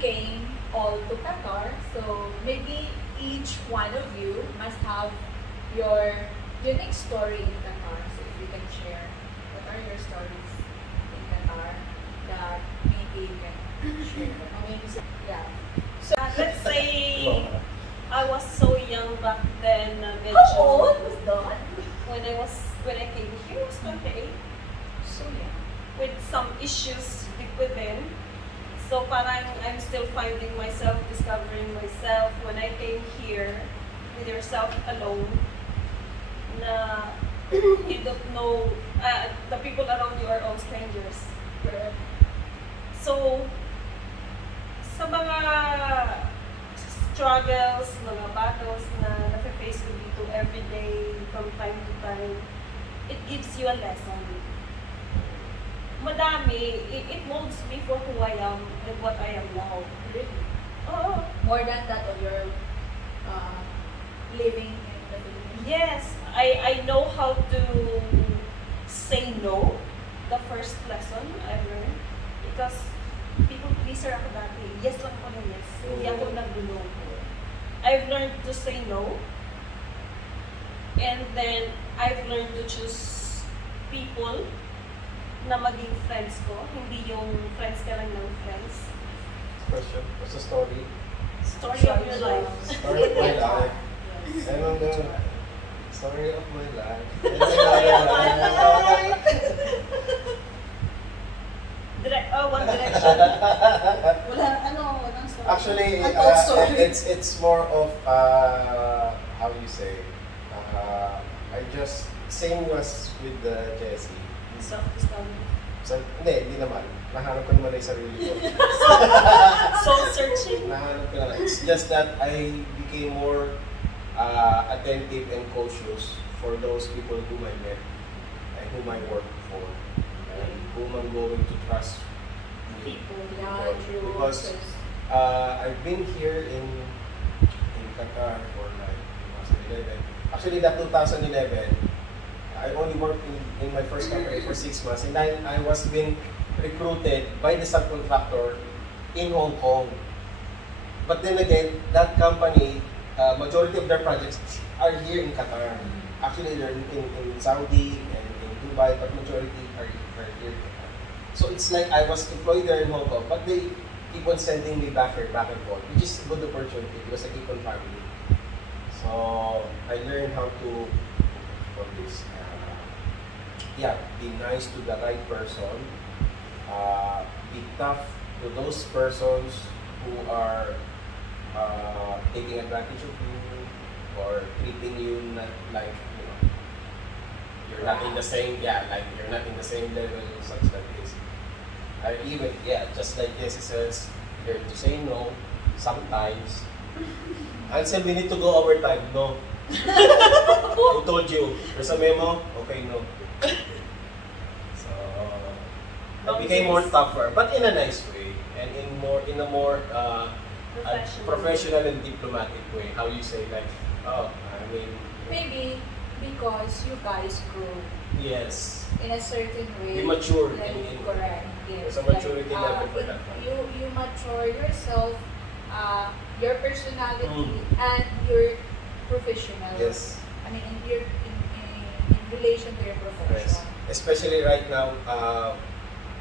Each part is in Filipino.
came all to Qatar, so maybe each one of you must have your unique story in Qatar. So if you can share, what are your stories in Qatar that maybe you can share? Yeah. So Let's say I was so young back then. how old was that? When I came here, I was 28. So young. With some issues deep within. So parang I'm still finding myself, discovering myself. When I came here with yourself alone, na you don't know, the people around you are all strangers. So, sa mga struggles, mga battles na nafe-face ko dito every day, from time to time, it gives you a lesson. Madami, it molds me for who I am and what I am now. Really? Oh, More than that of your living in the Philippines? yes, I know how to say no. The first lesson I learned. Because people pleaser ako dati. Yes lang ako na yes. Hindi ako nag-no. I've learned to say no. And then, I've learned to choose people na maging friends ko. Hindi yung friends ka lang ng friends. Question, what's the story? Story of your life. Story of my life. I don't know. Story of my life. Story of my life. One Direction. Walang story. Actually, Untold story. it's more of how you say. I just same was with Jessie. Self-discovery. So, hindi naman. Nahanap ko naman yung sarili ko. Soul searching. Nahanap ko naman. It's just that I became more attentive and cautious for those people whom I met and whom I work for and whom I'm going to trust People. Yeah, true. because I've been here in Qatar for like 2011. Actually, that 2011, I only worked in my first company for 6 months, and then I was being recruited by the subcontractor in Hong Kong. But then again, that company, majority of their projects are here in Qatar. Actually, they're in Saudi and in Dubai, but majority are here in Qatar. So it's like I was employed there in Hong Kong, but they keep on sending me back and forth, which is a good opportunity because I keep on traveling. So I learned how to for this. Yeah, be nice to the right person. Be tough to those persons who are taking advantage of you or treating you not like you're not in the same like you're not in the same level such like this. Even just like this, it says learn to say no sometimes. Until we need to go overtime, no. Who told you? There's a memo? Okay, no. So I became more tougher, but in a nice way, and in a more professional and diplomatic way. How you say like, Maybe because you guys grew yes. in a certain way. You mature. Like, correct. Yes. There's a maturity level for that. You mature yourself, your personality, and your professional. Yes. I mean, in relation to your profession. Yes. Especially right now,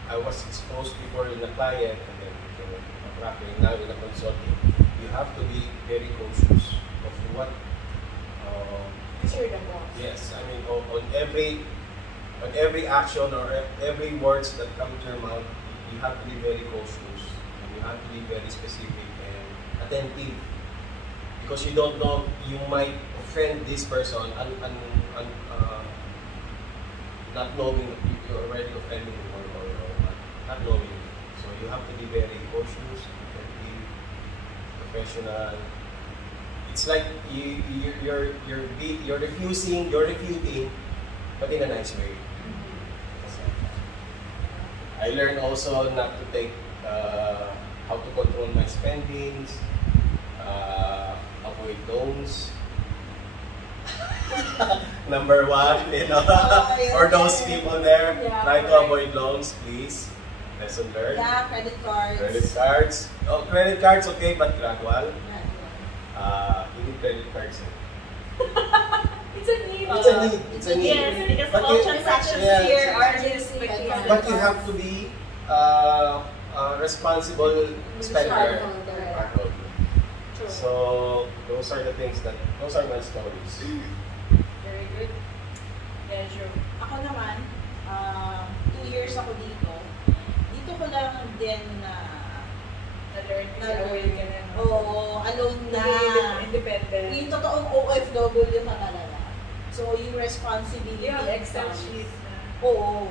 I was exposed before in a client and then became a contractor. Now in a consulting, you have to be very cautious of what. Because you're the boss. Yes, I mean on every action or every words that come to your mouth, you have to be very cautious and you have to be very specific and attentive because you don't know, you might offend this person not knowing that you're already offending him or not knowing. So you have to be very cautious, attentive, professional. It's like you're refuting, but in a nice way. I learned also not to take how to control my spendings, avoid loans. Number one, for those people there, try to avoid loans, please. lesson learned. Yeah, credit cards. Credit cards. Oh, credit cards okay, but gradual. Yeah. You need credit cards. It's a need. It's a need. It's a need. Yes, because But all you- transactions yeah. here are Yes, just but But you have to be a responsible spender. Cardholder. True. So those are the things those are my stories. Very good. Measure. Ako naman, 2 years ako dito. Dito ko lang din Na-learn kasi na- away ka na. Oo, alone na. Independent. Yung totoong OFW ka talaga. So, yung responsibility. You have Excel comes. sheet na. Oo.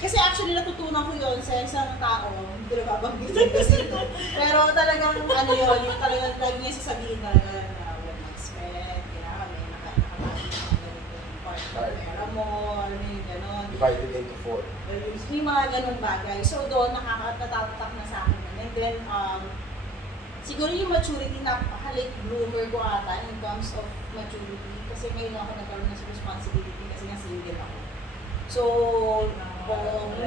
Kasi actually natutunan ko yun sa isang tao, hindi ko babanggitin kasi. Pero talagang ano yun, yung talagang lagi niya sasabihin talaga na when mag-spend, kaya may nakatapos na yung part ng pera mo, alam mo yung gano'n. Divided into 4. Yung mga ganun bagay. So doon, natatatak na sa akin. And then, siguro yung maturity, napaka-late bloomer ko ata in terms of maturity. Kasi ngayon ako nagkaroon ng responsibility kasi nga single ako. So,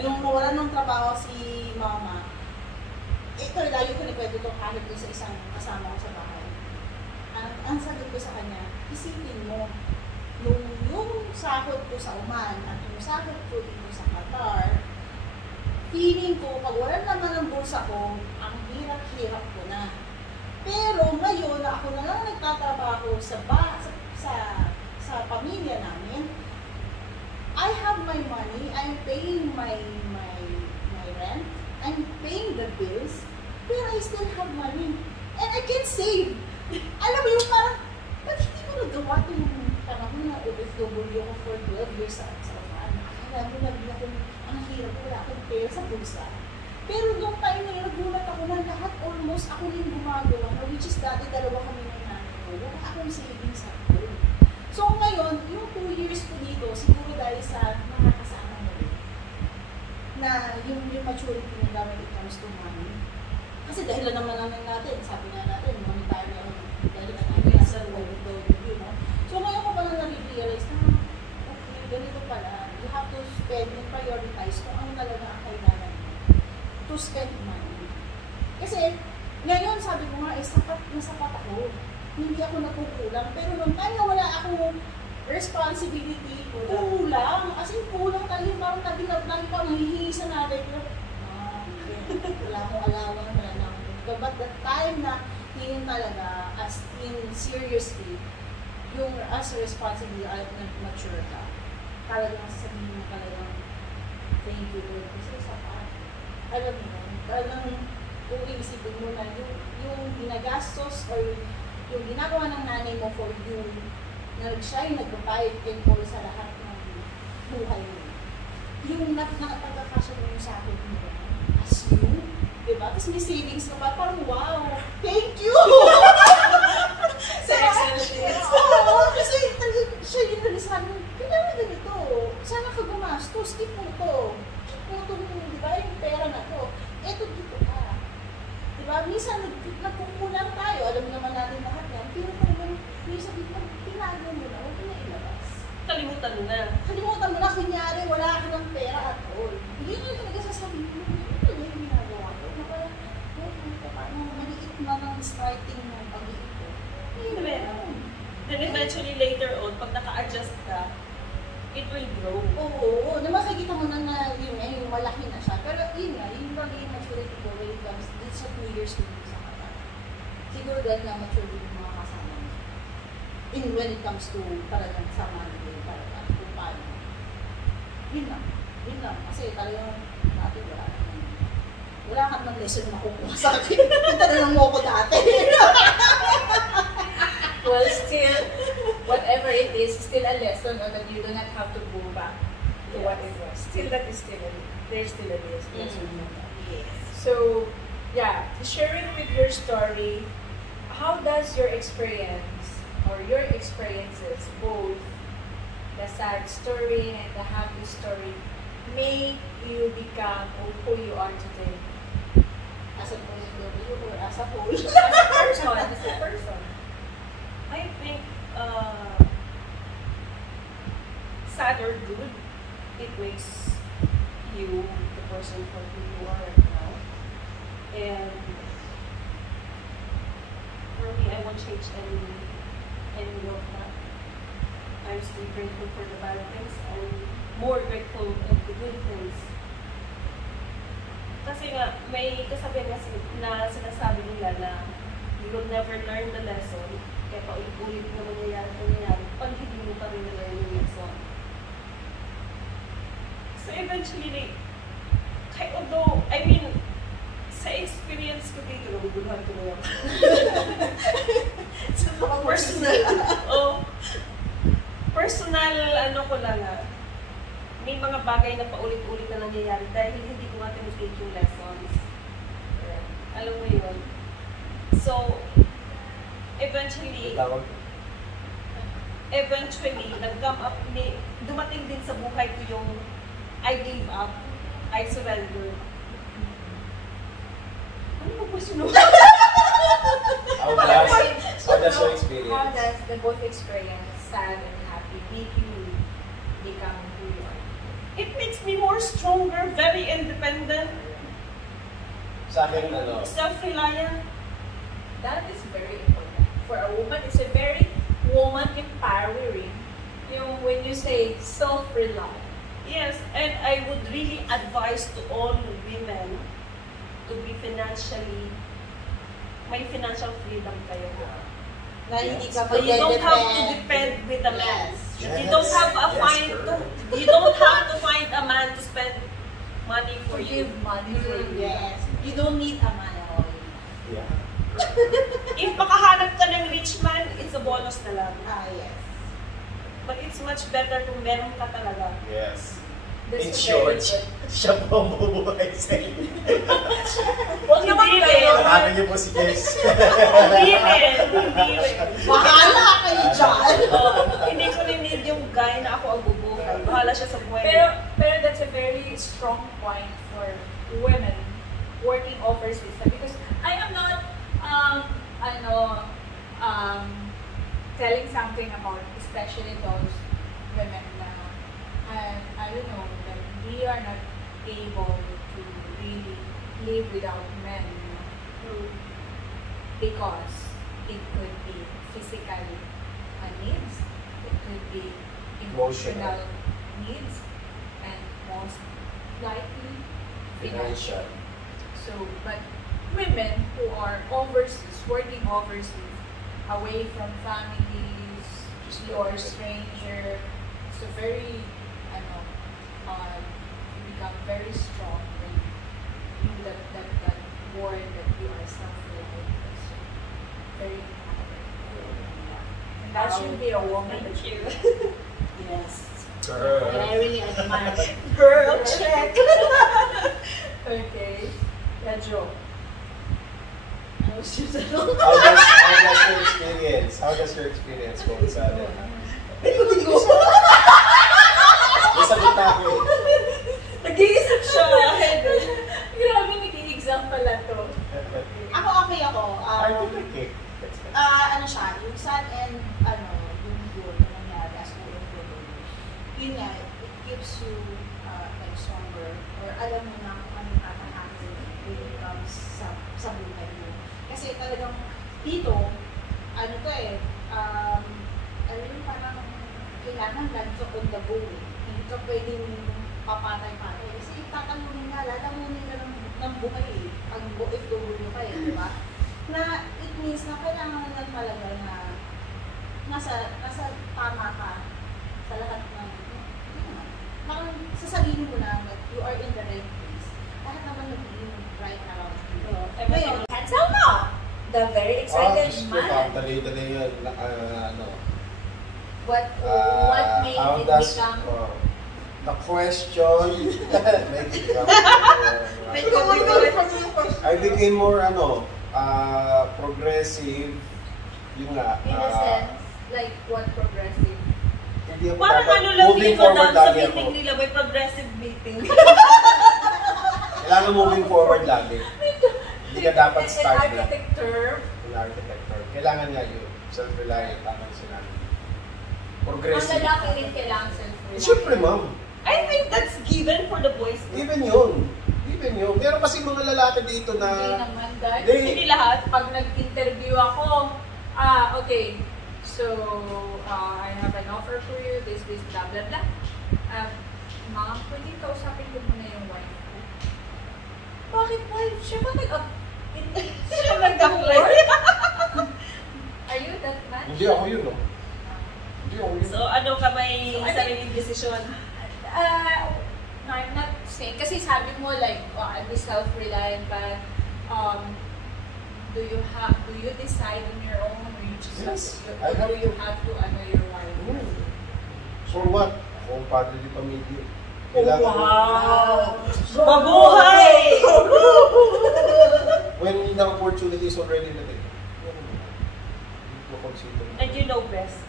yung wala ng trabaho si mama, ito, lagi ko nagkwento ito kahit dun sa isang kasama ko sa bahay. Ang sagot ko sa kanya, isipin mo, yung sahod ko sa Oman at yung sahod ko dito sa Qatar, feeling ko, pag wala naman ang bulsa ko, ang hirap-hirap ko na. Pero ngayon, na ako na lang nagtatrabaho sa pamilya namin, I have my money, I'm paying my rent, I'm paying the bills, pero I still have money. And I can save. Alam mo yung parang, ba't hindi ko nagawa itong panahon na OFW ako for 12 years sa Oman? Akala mo ang hirap ko, wala akong pera sa bulsa. Pero nung time na yun, nagulat ako na lahat almost ako rin gumagawa na, which is dati dalawa kami ng nanay ko. Wala akong savings sa home. So ngayon, yung 2 years ko dito, siguro dahil sa nakakasama mo rin, na yung maturity nila when it comes to money. Kasi dahil naman natin, sabi nga natin, monetary na dahil na natin sa OFW, no? So ngayon ko pala na-realize na, okay, ganito pala, you have to spend and prioritize kung ano talaga ang kailangan mo to spend money. Kasi ngayon, sabi ko nga, sapat na sapat ako. Hindi ako nakukulang. Pero nung time na wala akong responsibility, kulang. As in, kulang tayo. Parang lagi pa mahihingi sa natin. Wala akong alawan, wala na akong. But the time na yun talaga, as in seriously, yung as a responsibility, mature ka. Talagang sasabihin mo talagang, thank you Lord. Kasi sapat. Alam mo, talagang kung iisipin mo na yung ginagastos or yung ginagawa ng nanay mo for you, na siya yung nagbabayad and all sa lahat ng buhay mo. Yung nakapagkakasya mo sa akin mo, as you, diba? Tapos may savings ka pa, parang wow, thank you! Sa Excel sheets. Oo, kasi siya yung nalisabi, kailangan ganito, sana ka gumastos, keep mo to. Keep mo to, diba? Yung pera na to. Eto dito ka. Diba? Minsan, nagkukulang tayo. Alam naman natin lahat yan. Pero talagang, minsan, tinago mo na, huwag mo na ilabas. Kalimutan mo na. Kalimutan mo na, kunyari, wala ka ng pera at all. Yun yung talaga sasabihin mo, ano yung ginagawa ko? Na parang, paano, maliit na ng starting ng pag-iipon. Diba? Then eventually, later on, pag naka-adjust ka, it will grow. Oo, na makikita mo na yun yung malaki na siya. Pero yun nga, yung magiging maturity ko when it comes sa 2 years ko dito sa Qatar. Siguro dahil nga mature yung mga kasama mo. When it comes to talagang sama nila, talagang kung paano. Yun lang. Kasi talagang dati wala ka ng lesson na makukuha sa akin. Tanong mo ako dati. Well, still, whatever it is, still a lesson or that you do not have to go back to what it was. Still, that is still there's still a lesson. Yes. So, yeah, sharing with your story, how does your experience or your experiences, both the sad story and the happy story, make you become who you are today? As a OFW or as a whole? As a person. I think, sad or good, it makes you the person for who you are right now. And for me, I won't change any of that. I'm still grateful for the bad things. I'm more grateful of the good things. Kasi nga, may kasabihan kasi na sinasabi nila na you will never learn the lesson, kaya paulit-ulit na nangyayari, pag hindi mo pa rin na-learn yung lesson. So eventually, kahit although, I mean, sa experience ko dito, naguguluhan ko na yun. Personal, personal, ano ko lang may mga bagay na paulit-ulit na nangyayari dahil hindi ko nga tinitake yung lessons. Alam mo yun? So, eventually, dumating din sa buhay ko yung I gave up, I surrendered. Ano ba question mo? How does your experience? How does the both experience, sad and happy, make you become who you are? It makes me more stronger, very independent, Sa akin, ano? self-reliant. That is very important. For a woman, it's a very woman empowering. When you say self-reliant. Yes, and I would really advise to all women to be may financial freedom kayo. Na hindi ka So you don't have to depend with a man. Yes. You don't have you don't have to find a man to spend money for To you. give money for you. Yes. You don't need a man at all. Yeah. If makahanap ka ng rich man, it's a bonus na lang. Yes. But it's much better kung meron ka talaga. Yes. That's In a short, very good- siya po ang bubuhay sa inyo. Huwag naman Hindi kayo. Hanapin niyo po si Jess. Hindi rin. Bahala kayo dyan. Hindi ko need yung guy na ako ang bubuhay. Bahala siya sa buhay. Pero that's a very strong point for women working overseas. Because I am not telling something about especially those women na I don't know, that we are not able to really live without men, because it could be physical needs, it could be emotional needs, and most likely financial. So, but women who are overseas, working overseas, away from families, you're a stranger, it's a very, you become very strong when that word that you are self-reliant is very important. And that should be a woman. Thank you. Yes. Girl. And I really admire it. Girl, check. Okay. Pedro. How does your experience? How does your experience go sa atin? Nasagot na ako eh. Nag-iisip siya ahead eh. Grabe, nag-i-exam pala to. Ako, okay ako. Article Ano siya, yung sad and yung good na nangyari as well as good. Yun nga, it keeps you like stronger, or alam mo na kung ano kakahanin when it comes sa buhay mo. Kasi talagang dito, yung parang kailangan lagi ka on the go eh. Hindi ka pwedeng papatay-patay. Kasi tatalunin ka, lalamunin ka ng buhay eh. If gawin ka eh, di ba? Na it means na kailangan lang talaga na nasa tama ka sa lahat ng parang sasabihin mo na that you are in the right place. Lahat naman naging right around you. Ngayon, Hands up now! The very excited man. Dali-dali yun. What made How it does, become... the question, I became more, progressive, yun nga. In a sense, like what progressive? Hindi ako Parang dapat, ano lang moving dito forward doon sa lagi meeting ako. nila, may progressive meeting. Kailangan moving forward lagi. Hindi ka dapat An start na. architecture. An architecture. Kailangan nga yun. Self-reliant, tama yung sinabi. Ang Progressive. lalaki rin kailangan self-reliant. Siyempre, ma'am. I think that's given for the boys. Even yun. meron kasi mga lalaki dito Hindi na naman, guys. Hindi lahat. Pag nag-interview ako, okay, so, I have an offer for you, this, blah, blah, blah. Ma'am, pwede kausapin ko muna yung wife ko. Bakit wife? Siya ba Siya nag-apply. Are you that man? Hindi ako yun, no? Hindi ako yun. So, ano ka may So, sariling desisyon? No, I'm not saying, kasi sabi mo like, I'll be self-reliant, but do you decide on your own, or you just Yes, or do you have to ano your wife? For what? Ako ang padre di pamilya. Wow! Mabuhay! When the opportunity is already na din, hindi ko consider. And you know best.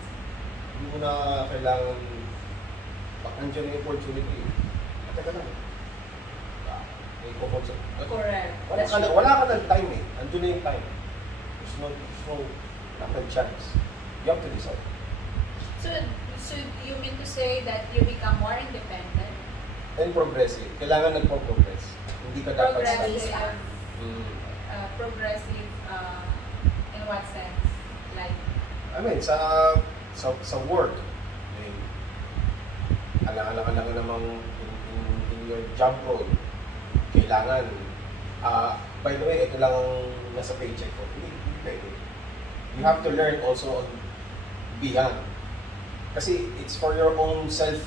Hindi mo na kailangan, pag nandiyan yung opportunity, teka lang. May kukonsider. Correct. Wala ka ng time eh. Andun na yung time. There's no not a chance. You have to decide. So you mean to say that you become more independent? And progressive. Kailangan nagpo-progress. Hindi ka dapat Progressive. stuck. Progressive in what sense? Like, I mean, sa work, I mean, ala-ala ka lang namang in your job role, kailangan, by the way, ito lang ang nasa paycheck ko. Hindi pwede. You have to learn also on beyond. Kasi it's for your own self,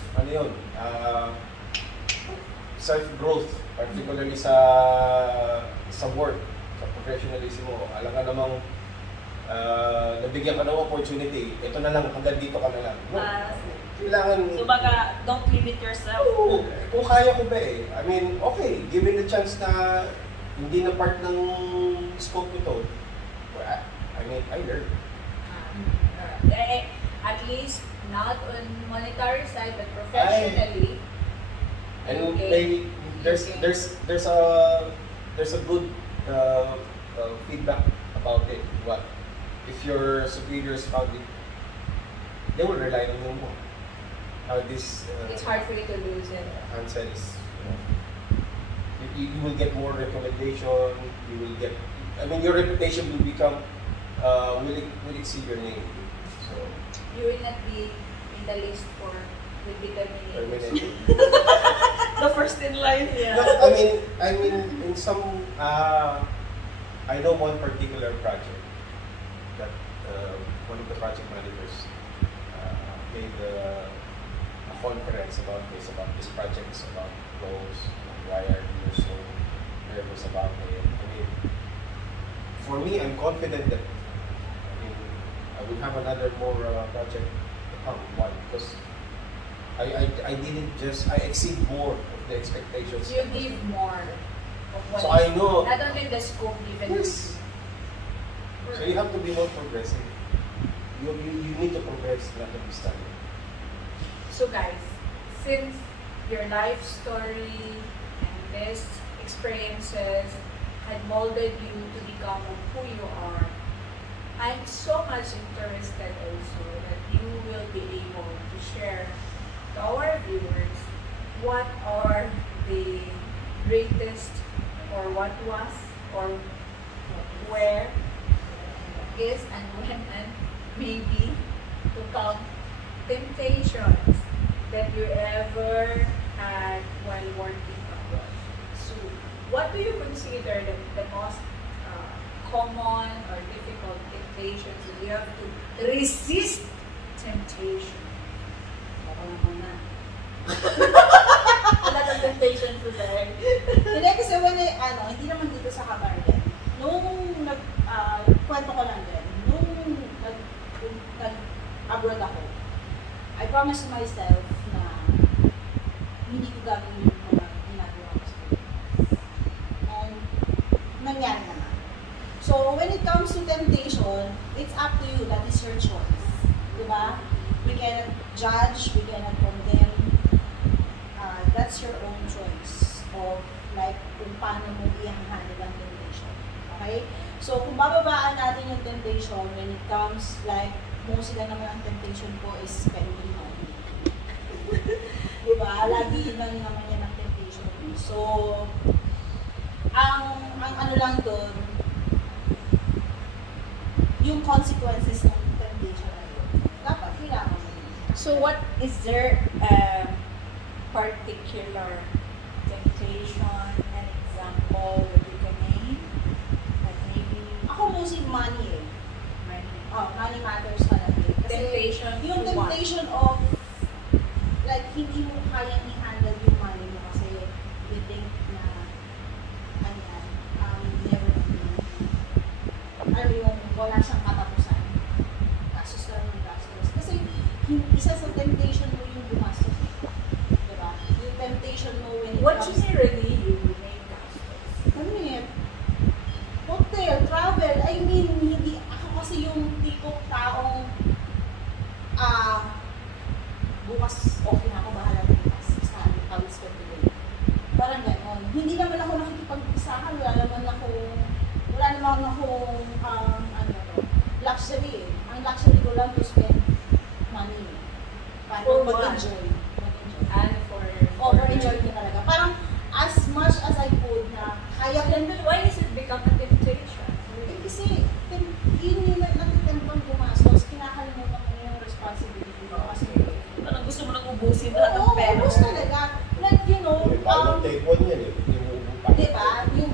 self-growth, particularly sa work, sa professionalism mo. Alam ka namang nabigyan ka ng opportunity, ito na lang, hanggang dito ka na lang. No, kailangan... So baka, don't limit yourself. Kung kaya ko ba eh. I mean, okay, given the chance na hindi na part ng scope nito, I mean, I learn. at least not on monetary side, but professionally. And okay. there's a good feedback about it. What if your superiors found it? They will rely on you more. This it's hard for you to lose it. Answer is, you will get more recommendation. You will get. I mean, your reputation will become will exceed your name. So you will not be in the list for will be terminated. The first in line. Yeah. No, I mean, in some, I know one particular project that one of the project managers made a conference about this project is about goals, why are you so nervous about it. I mean, for me, I'm confident that I will have another more project to come. Why? Because I didn't just, I exceed more of the expectations. You give more of what So I know. not only the scope given. Yes. So you have to be more progressive. You need to progress, not to be stagnant. So guys, since your life story and these experiences had molded you to become who you are, I'm so much interested also that you will be able to share to our viewers what are the greatest, or what was, or where is, and when, and maybe to come temptations that you ever had while working abroad. So, what do you consider the most common or difficult temptations that you have to resist temptation? Ako naman na. Wala kang temptation today. Hindi kasi hindi naman dito sa Camargue. Nung kwento ko lang din, nung nag-abroad ako, I promised myself na hindi ko gagawin yung mga ginagawa ko sa Pilipinas. And nangyari naman. So, when it comes to temptation, it's up to you. That is your choice. Diba? We cannot judge, we cannot condemn. That's your own choice of kung paano mo i-handle ang temptation. Okay? So, kung bababaan natin yung temptation, when it comes mostly naman ang temptation ko is spending money. Diba? Lagi yun lang naman yan ang temptation. So, ano lang doon, yung consequences ng temptation na yun. Dapat kailangan mo yun. So what is there a particular temptation, an example that you can name? Like maybe Ako mostly money eh. money. Money matters talaga eh. Kasi Temptation yung to what? temptation of like hindi mo kayang i-handle yung money mo kasi you think na ano yan, never ending. Ano yung wala siyang katapusan. Gastos ka ng gastos. Kasi isa sa temptation mo yung gumastos. Diba? Yung temptation mo when it What comes generally you make gastos? ano yun? Hotel, travel, I mean, hindi, ako kasi yung tipong taong, bukas, okay na ako, bahala na bukas, basta pawis ko today. Parang gano'n. Hindi naman ako nakikipag-isahan, wala naman akong, ano to, luxury eh. Ang luxury ko lang to spend money. Para For what? mag-enjoy. And for Over-enjoy ko talaga. Parang, as much as I could na, kaya ko Then why does it become a temptation? kasi yun yung natitempang gumastos, kinakalimutan mo yung responsibility mo kasi Parang gusto mo nang ubusin lahat ng oo, pera. ubos talaga. Like, you know, Paano take one yan eh? Yung ubo pa. diba, yung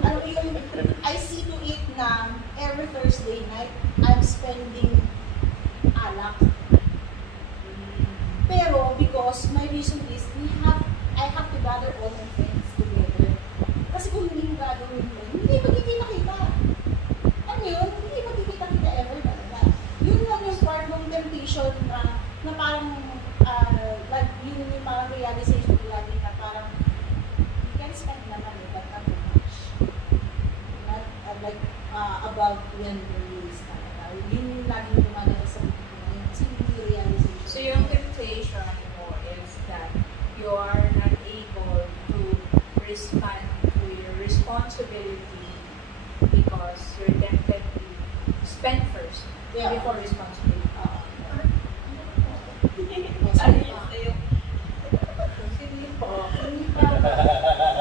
I see to it na every Thursday night, I'm spending alak. Pero because my reason is, I have to gather all my friends together. Kasi kung hindi mo gagawin mo, hindi magkikita-kita. Ano yun? Hindi magkikita-kita ever talaga. Yun lang yung part ng temptation na parang, like, yun yung parang realization ko lagi na parang, you can spend naman eh, but not too much. Not like, above when the rules talaga. Yun yung laging gumagana sa mga yun. Kasi yung realization. So yung temptation mo is that you are not able to respond to your responsibility because you're tempted to spend first Yeah. before responsibility. Ano yun sa'yo? Hindi po.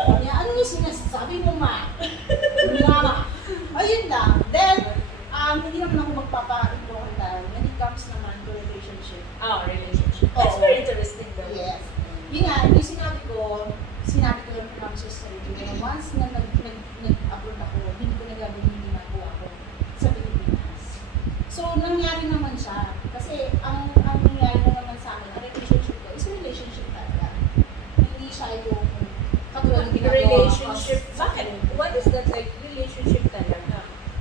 Kanya, ano yung sinasabi mo, ma? Mama. Ayun lang. Then, hindi naman ako magpapa-important when it comes naman to relationship. Relationship. That's Oo. very interesting though. Yes. Yun nga, yung sinabi ko lang kung kami sa sarili ko, once na nag-abroad ako, hindi ko nagagawin yung ginagawa ko sa Pilipinas. So, nangyari naman siya. Kasi, ang nangyari na naman sa akin, ang relationship ko is relationship talaga. Hindi siya yung katulad ng ginagawa ko. Relationship. Bakit? What is that like relationship talaga?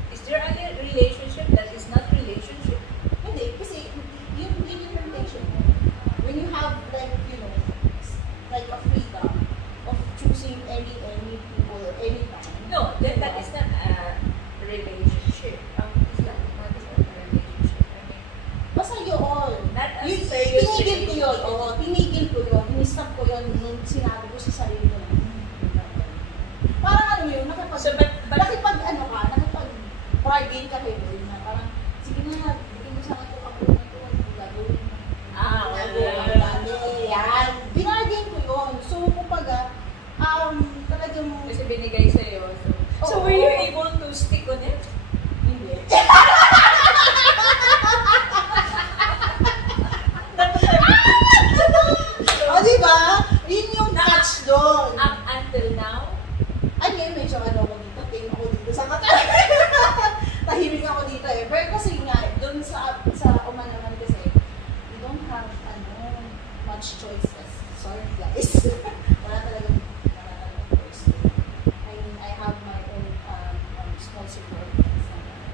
Is there any relationship that is not relationship? Hindi, kasi yun yung temptation mo. When you have like, you know, like a freedom of choosing any people or any time. No, then that is not a relationship. Is that what is not a relationship? I mean, Basta yun. not a Yun, serious tinigil ko yun. relationship. Oo, tinigil ko yun. In-stop ko yun nung sinabi ko sa sarili ko na, parang ano yun, So, but nakipag-bargain ka kayo na parang, sige na, bigyan mo sa akin ito, ako na ito, ano gagawin mo. Yan. Binargain ko yun. So, kumbaga, talagang, Kasi binigay sa'yo. So Oo. were you able to stick on it? hindi. O, diba? Yun yung catch doon. Up until now? Ay, ngayon medyo ano ako dito, tingin ako dito sa kata. Tahimik ako dito eh. Pero kasi nga, doon sa Oman naman kasi, we don't have, much choices. Sorry guys. wala talagang choice. I mean, I have my own small support friends naman.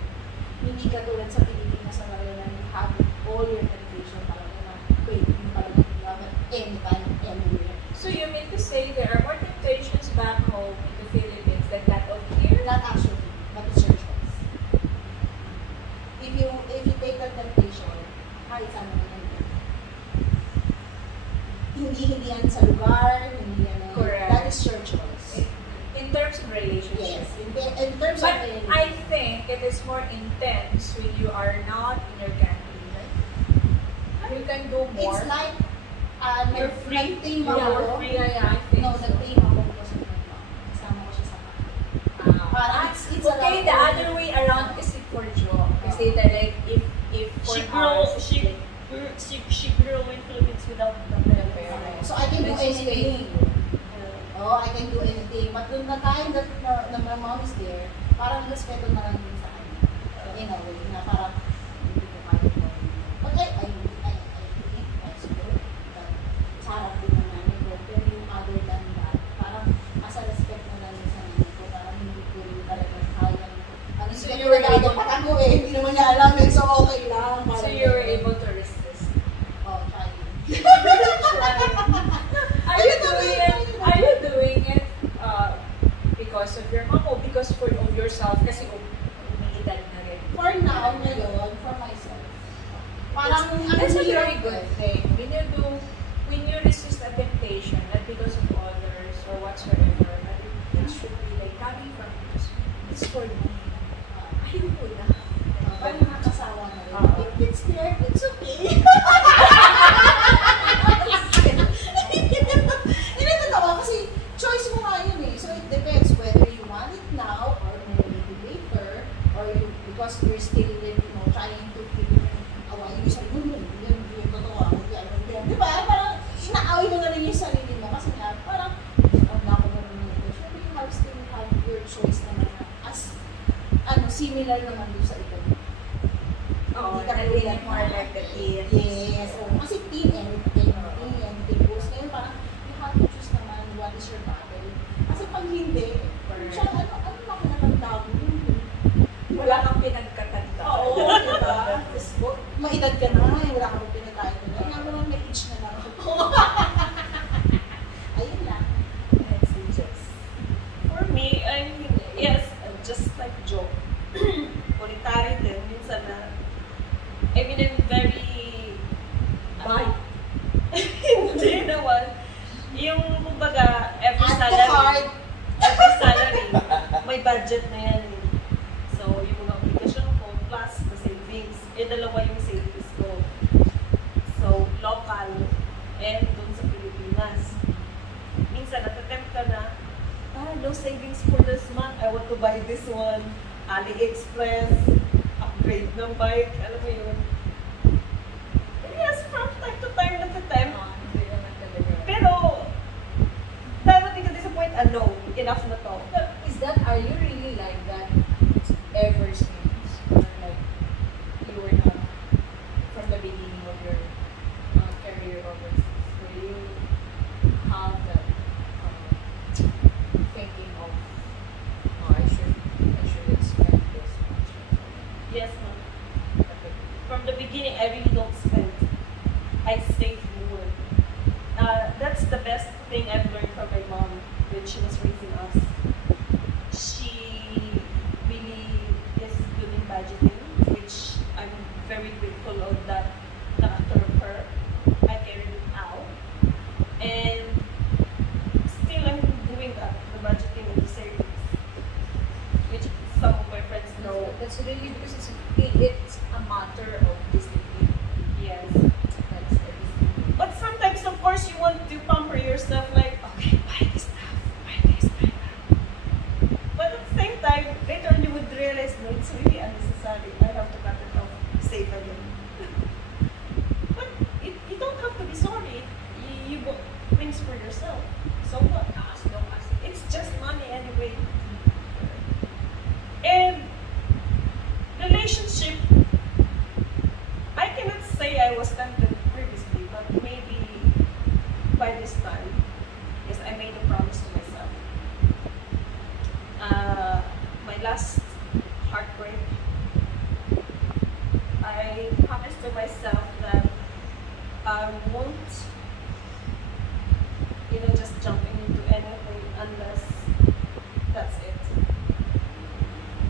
Hindi katulad sa Pilipinas na talagang you have all your temptation talaga na pwede mo talaga ginagamit anytime, anywhere. So you mean to say there are more temptations back home in the Philippines than that of here? Not actually, but it's your choice. If you take the temptation, kahit saan naman yan. Hindi yan sa lugar, hindi yan. Correct. That is your choice. In terms of relationship. Yes. In terms But of I think it is more intense when you are not in your country. Right? You can do more. it's like, You're free. nag-team Yeah, ako. you're free. Yeah, I think No, so. nag-team ako kasi kasama ko siya sa bahay. Parang it's minsan Okay, the other way around kasi for Jo. Kasi like if for She grew us, like, she grew in Philippines without the parents. So I can do when she's anything. Yeah. Oh, I can do anything. But doon na time that na my mom is there, parang respeto na lang din sa kanya. In a way, na parang hindi ko kaya mo. But I think that's good. Sa harap din ng nanay ko. Pero yung other than that, parang as a respect na lang din sa nanay ko, parang hindi ko rin talaga kaya. Ano So siya you yung were nagagapat ako hindi naman niya alam eh, so okay lang. so Parang you were ganun. able to resist. Oh, trying. Are you doing it because of your mom or because of yourself? Kasi umiidad na rin. For now, ngayon, for myself. Parang, That's a hirap very good thing. When you resist a temptation, not because of others or whatsoever, but it should be like coming from it's for me. Ayoko na. Parang nakakasawa na rin. If it's there, it's okay. Hindi totoo kasi choice mo nga yun eh. So it depends whether you want it now or maybe later or because you're still trying to keep away yung sabi mo yung totoo ako. Di ba? Parang inaaway mo na rin yung sarili mo kasi nga parang ang dako na rin ito. Sure, you have still have your choice naman na as similar naman doon sa iba. Oo, Hindi ka nalilin tulad more na- like the teen. Yes. Kasi teen anything goes. Ngayon parang you have to choose naman what is your battle. Kasi pag hindi, siya, ano lang natanda mo? Wala kang pinagkatanda. Oo, diba? Tapos, maedad ka na, wala kang pinagkain ko na. Nga naman may age na lang ako. Ayun lang. That's it, just. For me, I mean, yes, just like Joe. Solitary din, minsan na. I mean, I'm very... Bye. Hindi naman. Yung, kumbaga, every Add to salary, cart. may budget na yan. So, yung mga obligasyon ko, plus the savings. Dalawa yung savings ko. So, local and dun sa Pilipinas. Minsan, natatempt ka na, no savings for this month. I want to buy this one. AliExpress, upgrade ng bike, alam mo yun. Yes, from time to time, natatempt. Hindi naman talaga. Pero, darating ka din sa point, no, enough na to. Are you really like that ever since? Or like, you were not from the beginning of your career overseas? Where you have that thinking of, I should spend this much. Yes, ma'am. From the beginning, I really don't spend. I save more. That's the best thing I've learned from my mom when she was raising us. She really is good in budgeting, which I'm very grateful of that character of her. I carried it out. And still I'm doing that, the budgeting and the savings, which some of my friends know. That's really because it's a matter of discipline. Yes. That's the discipline. But sometimes, of course, you want to pamper yourself like, okay, buy this stuff, buy this, buy that. But at the same time, later on you would realize, no, it's really unnecessary. I have to cut it off, save again. But you don't have to be sorry. You bought things for yourself. So what? As long as it's just money anyway. And relationship, I cannot say I was tempted previously, but maybe by this time, yes, I made a promise to myself. My last heartbreak, I promised to myself that I won't, just jumping into anything unless that's it.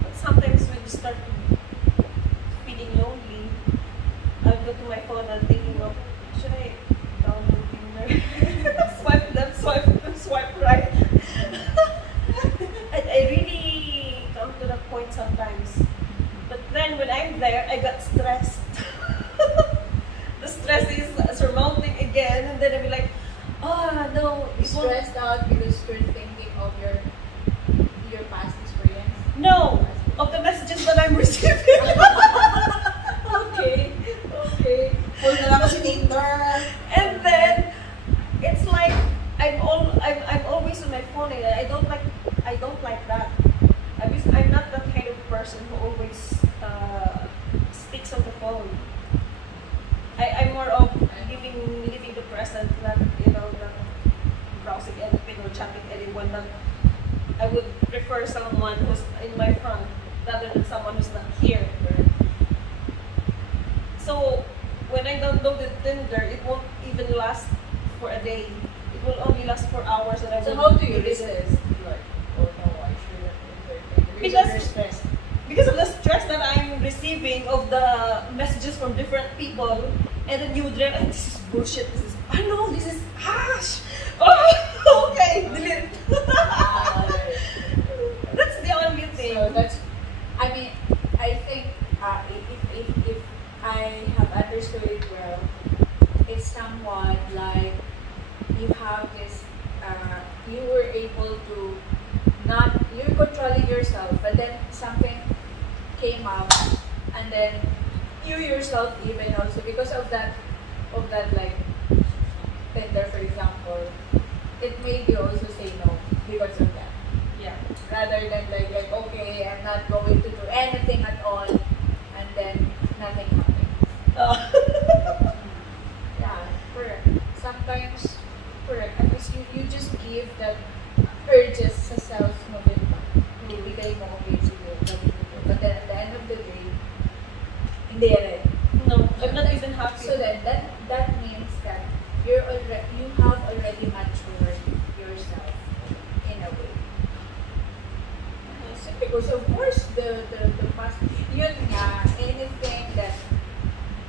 But sometimes when you start feeling lonely, I'll go to my phone and thinking of, should I download Tinder? Swipe left, swipe right. I really come to that point sometimes. But then when I'm there, I got stressed. The stress is surmounting again, and then I'll be like, oh no, You stressed out because you're thinking of your past experience. No, I'm receiving. Okay. Okay. Full na lang si Tinder. And then it's like I'm always on my phone, and I don't like that. I'm not that kind of person who always sticks on the phone. I'm more of living the present, not not browsing anything or chatting anyone. Not, I would prefer someone who's in my front rather than someone who's not here. So when I downloaded Tinder, it won't even last for a day. It will only last for hours, and I So will how do you delete it. resist? Like, oh no, I shouldn't entertain. Because- You're stressed. Because of the stress that I'm receiving of the messages from different people, and then you would realize, this is bullshit, this is, I know, this is hash. Oh, okay, delete. Alright. That's the only thing. So that's, I mean, I think if I have understood it well, it's somewhat like you have this, you were able to not, you're controlling yourself, but then something came up, and then you yourself even also, because of that like Tinder, for example, it made you also say no because of that. Yeah. Rather than like okay, I'm not going to do anything at all, and then nothing happens. Yeah, correct. Sometimes, correct. At least you just give that urges sa self mo din ba? Ibigay mo, okay, siguro, gawin mo to. But then at the end of the day, hindi rin. No, I'm not even happy. So then that means that you have already matured yourself in a way. So because of course the past, yun nga, anything that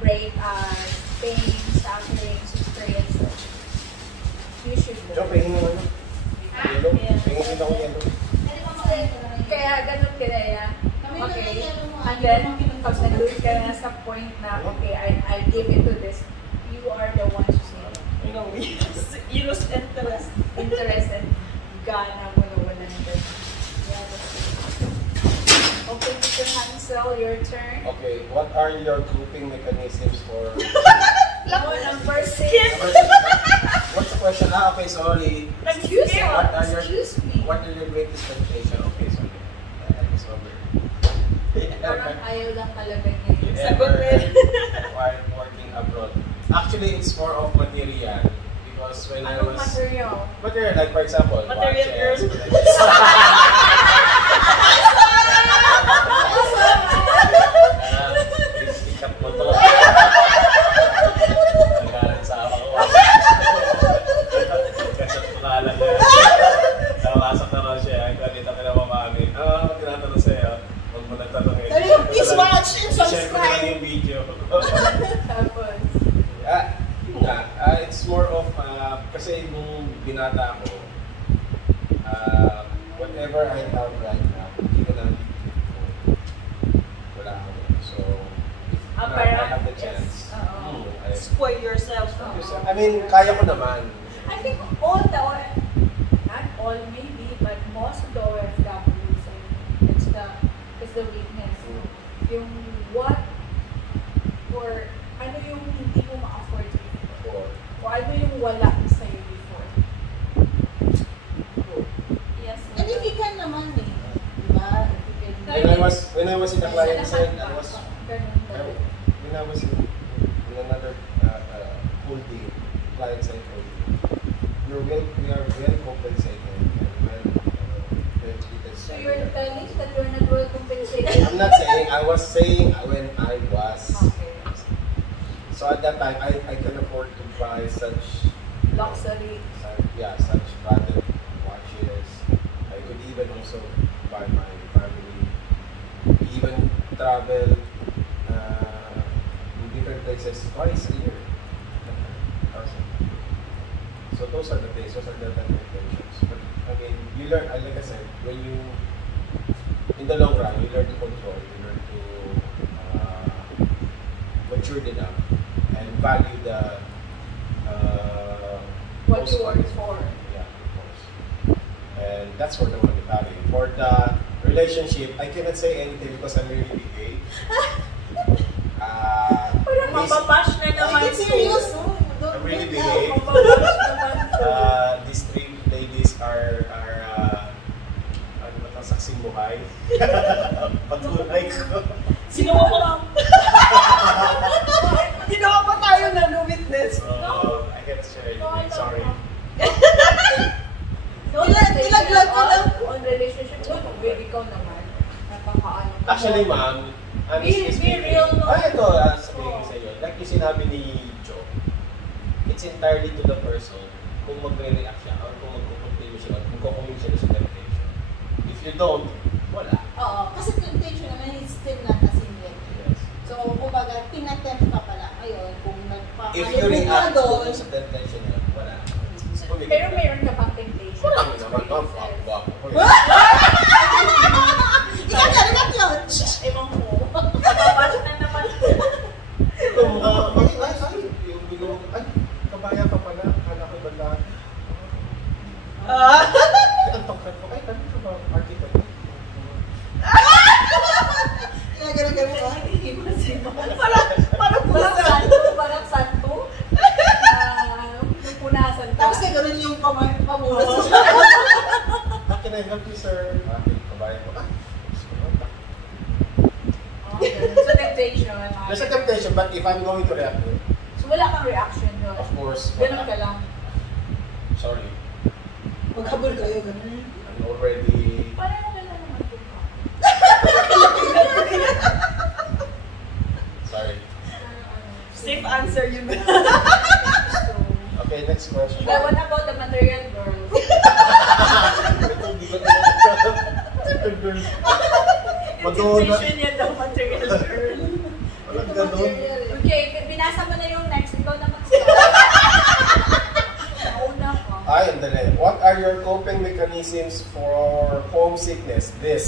break us, pain, suffering, experiences, you should learn. Jo, pahingin mo ano? Yelo? Yeah. Pahingin kita ko yelo. Kaya ganun kaya. Okay. And then, pag nag-lose ka na sa point na, okay, I give it to this, you are the one to say no. No, yes. You lose interest. Interest and gana mo na wala na doon. Yeah, that's it. Okay, Mr. Hansel, your turn. Okay, what are your coping mechanisms for... Number 6. What's the question? Okay, sorry. Excuse me. What are your, Excuse me. what are your greatest temptation? Okay, sorry. It's over. Parang ayaw lang kalagay niya. You Sagot ever rin. while working abroad? Actually, it's more of material because when I Anong was material? material, like for example, Material watches, girl. Ikat mo to. Nagalit sa ako. Kasat mo na lang yan. Nakapasok na raw siya. Ang kalita ka na mamami. Tinatanong sa'yo. Huwag mo nagtanong eh. Please watch and Share ko na lang subscribe. yung video. Tapos, Yun nga, it's more of, kasi nung binata ako, whatever I have right now, hindi ko na wala ako. So, if now I have the chance, Oo. Spoil yourself. I mean, kaya ko naman. I think all the, not all maybe, but most of the OFWs, it's the weakness. Yung what, or ano yung hindi mo ma-afford before, o ano yung wala sa'yo before. Yes. And if you can naman eh. Diba? If you can. When I was in the client side, I was, Ganun ba? when I was in another whole day, client side whole day, we are well compensated and well treated. So you're telling that you're not well compensated? I'm not saying, I was saying when I was. Okay. So at that time, I can afford to buy such Luxury. such branded watches. I could even also buy my family, even travel in different places twice a year. So those are the things, those are the temptations. But again, you learn, like I said, when you, in the long run, you learn to control, you learn to mature enough and value the What most you work valuable. for. Yeah, of course. And that's for the monetary. For the relationship, I cannot say anything because I'm really gay. Parang mababash na naman. Like, it's serious. I'm really big. Mababash naman to. These three ladies are ano ba ito, saksing buhay. Patunay ko. Ginawa pa tayo na no witness. I cannot share anything. Sorry. Ilaglag ko lang. On relationship, good, ikaw naman. Napakaano. Actually, ma'am, honestly Be speaking, real, no? ito, sabihin ko sa iyo, like yung sinabi ni Joe, it's entirely to the person kung magre-react siya or kung magkukontinue siya or kung kukumin siya sa temptation. If you don't, wala. Oo, kasi temptation naman is still not a sin yet. Yes. So, kumbaga, tinatempt ka pala. Ayun, kung If you nagpapalibot ka react doon, sa temptation niya, wala. Pero mayroon ka pang temptation. Wala naman, ma'am. Wapo ko yun. ikaw talaga yun! Ewan mo. Mababash na naman. Ito mo, yung bigong, ay, kabaya ka pala, kala ko ba na, ang tongkat ko, ay, kami ka ba, architect? Ginagano-gano ka? Parang santo. Yung punasan ka. Tapos gano'n yung pamulas. How can I help you, sir? Kabaya ko, So temptation. There's a temptation, but if I'm going to react to it, So wala kang reaction doon. of course, Ganun ka lang. Sorry, Maghabol kayo, gano'n. I'm already, Pareho ka lang naman doon ka. sorry. Safe answer yun. So, Okay, next question. but what about the material girls? Madonna. Temptation niya daw, material girl. Walang ganun. Okay, binasa mo na yung next. Ikaw na mag-start. Nauna ka. Ay, andali. What are your coping mechanisms for homesickness? This.